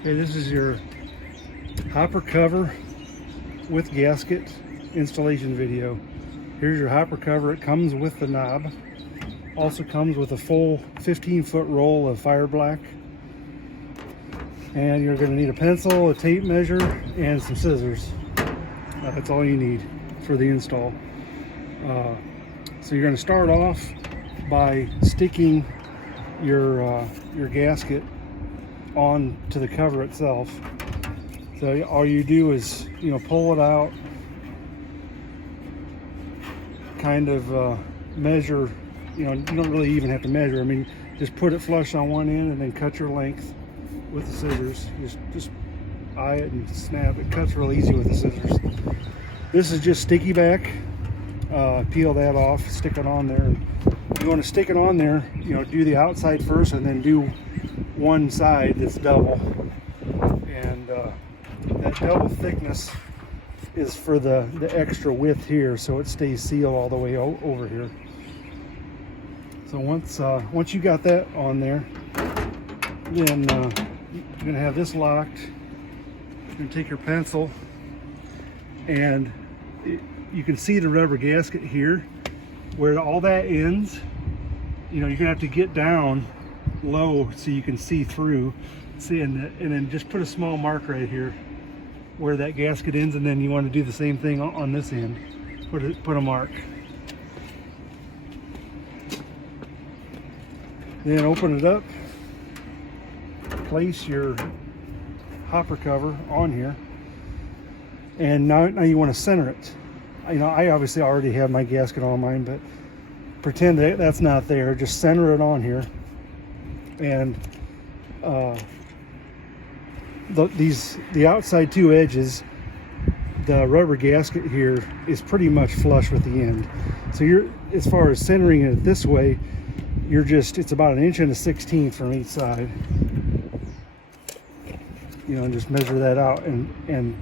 Okay, this is your hopper cover with gasket installation video. Here's your hopper cover. It comes with the knob. Also comes with a full 15-foot roll of fire black. And you're going to need a pencil, a tape measure, and some scissors. That's all you need for the install. So you're going to start off by sticking your gasket on to the cover itself. So all you do is, pull it out, kind of measure. You don't really even have to measure. I mean, just put it flush on one end and then cut your length with the scissors. Just eye it and snap. It cuts real easy with the scissors. This is just sticky back. Peel that off, stick it on there. You want to stick it on there, do the outside first and then do one side that's double. And that double thickness is for the extra width here, so it stays sealed all the way over here. So once you got that on there, then you're going to have this locked. You're going to take your pencil, and you can see the rubber gasket here where all that ends. You're going to have to get down low so you can see through. And then just put a small mark right here where that gasket ends, and then you want to do the same thing on this end. Put a mark. Then open it up. Place your hopper cover on here, and now you want to center it. I obviously already have my gasket on mine, but pretend that's not there. Just center it on here, and the outside two edges, the rubber gasket here is pretty much flush with the end. So as far as centering it this way, it's about 1.16 inches from each side. And just measure that out and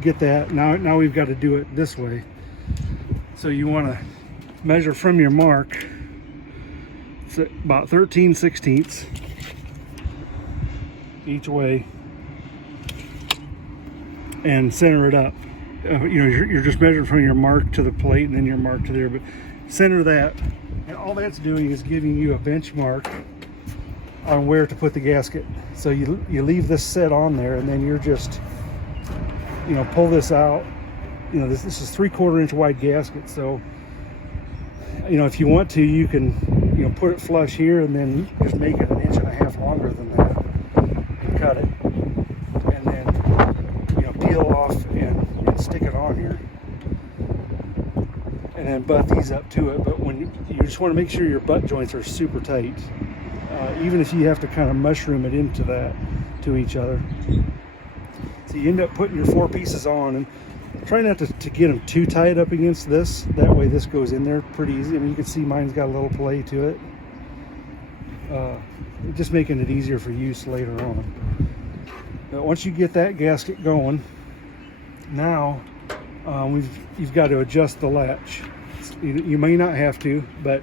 get that. Now we've got to do it this way. So you want to measure from your mark. It's about 13/16 each way, and center it up. You're just measuring from your mark to the plate and then your mark to there, but center that. And all that's doing is giving you a benchmark on where to put the gasket. So you leave this set on there, and then you're just, pull this out. This is 3/4 inch wide gasket. So, if you want to, you can, put it flush here and then just make it 1.5 inches longer than that and cut it. And then, peel off and stick it on here. And then butt these up to it. But when you just want to make sure your butt joints are super tight. Even if you have to kind of mushroom it to each other. So you end up putting your 4 pieces on, and try not to get them too tight up against this. That way this goes in there pretty easy. I mean, you can see mine's got a little play to it. Just making it easier for use later on. But once you get that gasket going, now you've got to adjust the latch. You may not have to, but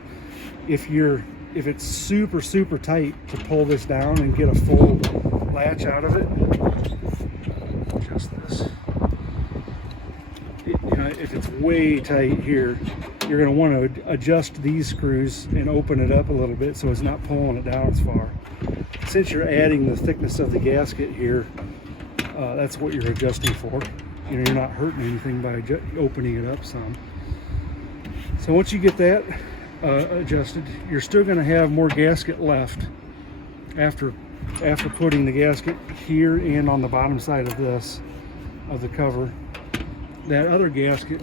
if it's super tight to pull this down and get a full latch out of it, adjust this. If it's way tight here, you're going to want to adjust these screws and open it up a little bit so it's not pulling it down as far. Since you're adding the thickness of the gasket here, that's what you're adjusting for. You're not hurting anything by opening it up some. So once you get that adjusted, you're still going to have more gasket left after putting the gasket here and on the bottom side of the cover. That other gasket,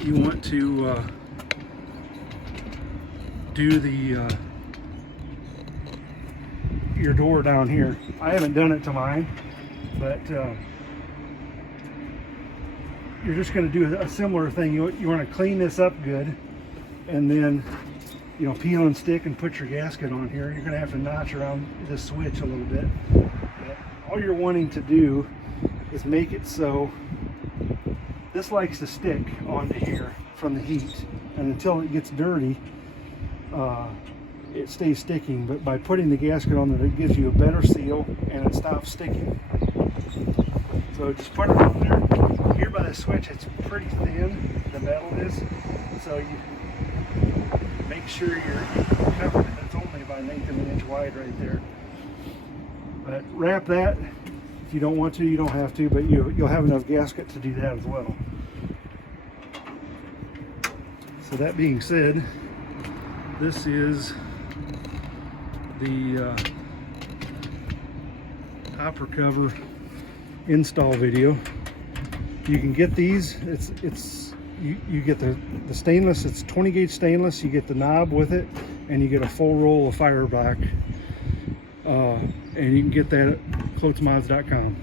you want to do your door down here. I haven't done it to mine, but you're just going to do a similar thing. You want to clean this up good, and then peel and stick and put your gasket on here. You're going to have to notch around this switch a little bit. But all you're wanting to do is make it so this likes to stick onto here from the heat, and until it gets dirty, it stays sticking, but by putting the gasket on there, it gives you a better seal and it stops sticking. So just put it on there. Here by the switch, it's pretty thin, the metal is, so you make sure you're covered. It's only about 1/8 of an inch wide right there. But wrap that. If you don't want to, you don't have to, but you'll have enough gasket to do that as well. So that being said, this is the hopper cover install video. You can get these. You get the stainless. It's 20 gauge stainless. You get the knob with it, and you get a full roll of fiber black. And you can get that at clothesmods.com.